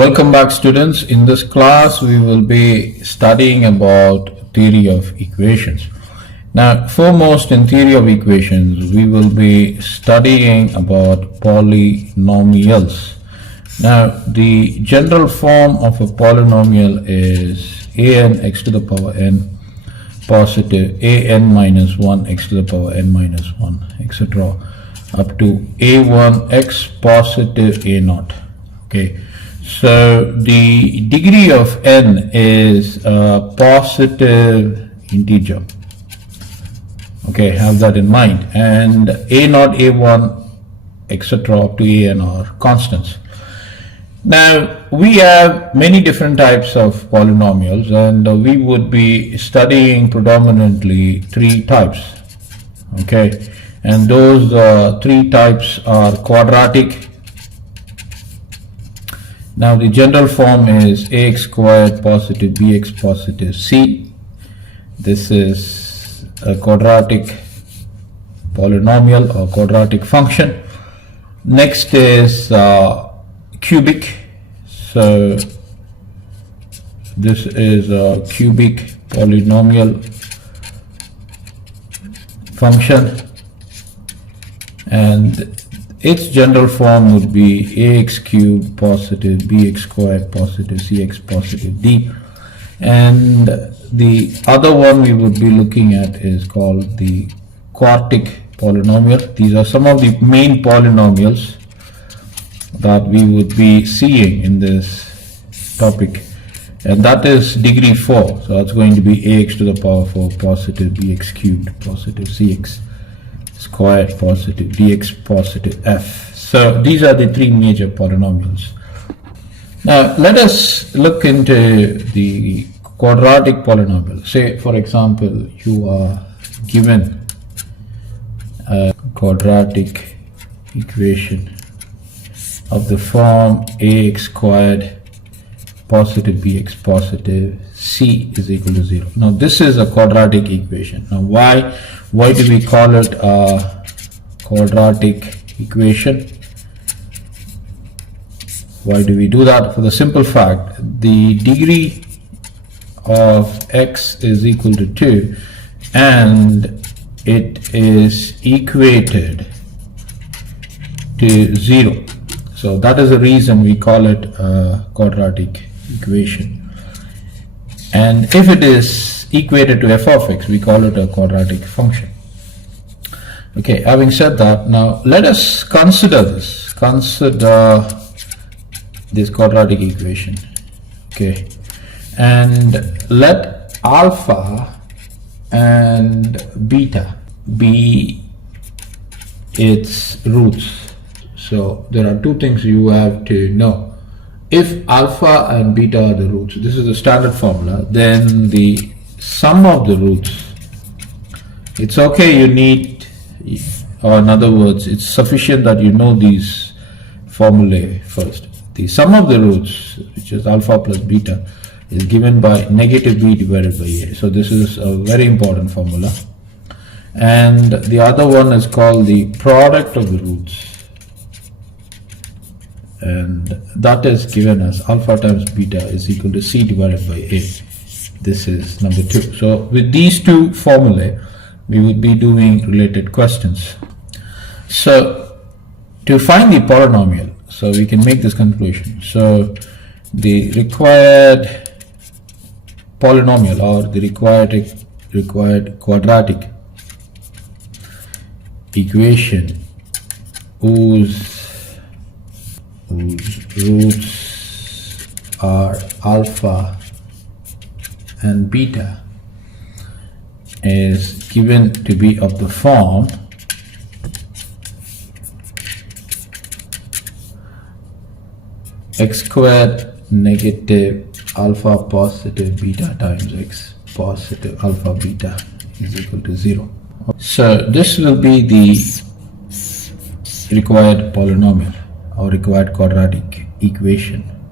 Welcome back, students. In this class we will be studying about theory of equations. Now, foremost in theory of equations we will be studying about polynomials. Now, the general form of a polynomial is an x to the power n positive an minus 1 x to the power n minus 1 etc. up to a1 x positive a naught. Okay. So the degree of n is a positive integer. Okay, have that in mind. And a0, a1, etc. up to an are constants. Now we have many different types of polynomials, and we would be studying predominantly three types. Okay, and those three types are quadratic. Now the general form is ax squared positive bx positive c. This is a quadratic polynomial or quadratic function. Next is cubic. So this is a cubic polynomial function, and its general form would be ax cubed positive bx squared positive cx positive d. And the other one we would be looking at is called the quartic polynomial. These are some of the main polynomials that we would be seeing in this topic, and that is degree 4. So that's going to be ax to the power 4 positive bx cubed positive cx squared positive dx positive f. So these are the three major polynomials. Now let us look into the quadratic polynomial. Say for example you are given a quadratic equation of the form ax squared positive bx positive c is equal to 0. Now this is a quadratic equation. Now why do we call it a quadratic equation? Why do we do that? For the simple fact, the degree of x is equal to 2 and it is equated to 0. So that is the reason we call it a quadratic equation. And if it is equated to f of x, we call it a quadratic function. Okay, having said that, now let us consider this. Consider this quadratic equation. Okay, and let alpha and beta be its roots. So there are two things you have to know. If alpha and beta are the roots, this is the standard formula, then the sum of the roots, it's okay you need, or in other words, it's sufficient that you know these formulae first. The sum of the roots, which is alpha plus beta, is given by negative b divided by a. So this is a very important formula. And the other one is called the product of the roots, and that is given as alpha times beta is equal to c divided by a. This is number 2. So with these two formulae we would be doing related questions. So to find the polynomial, so we can make this conclusion. So the required polynomial or the required quadratic equation whose roots are alpha and beta is given to be of the form x squared negative alpha positive beta times x positive alpha beta is equal to 0. So this will be the required polynomial or required quadratic equation.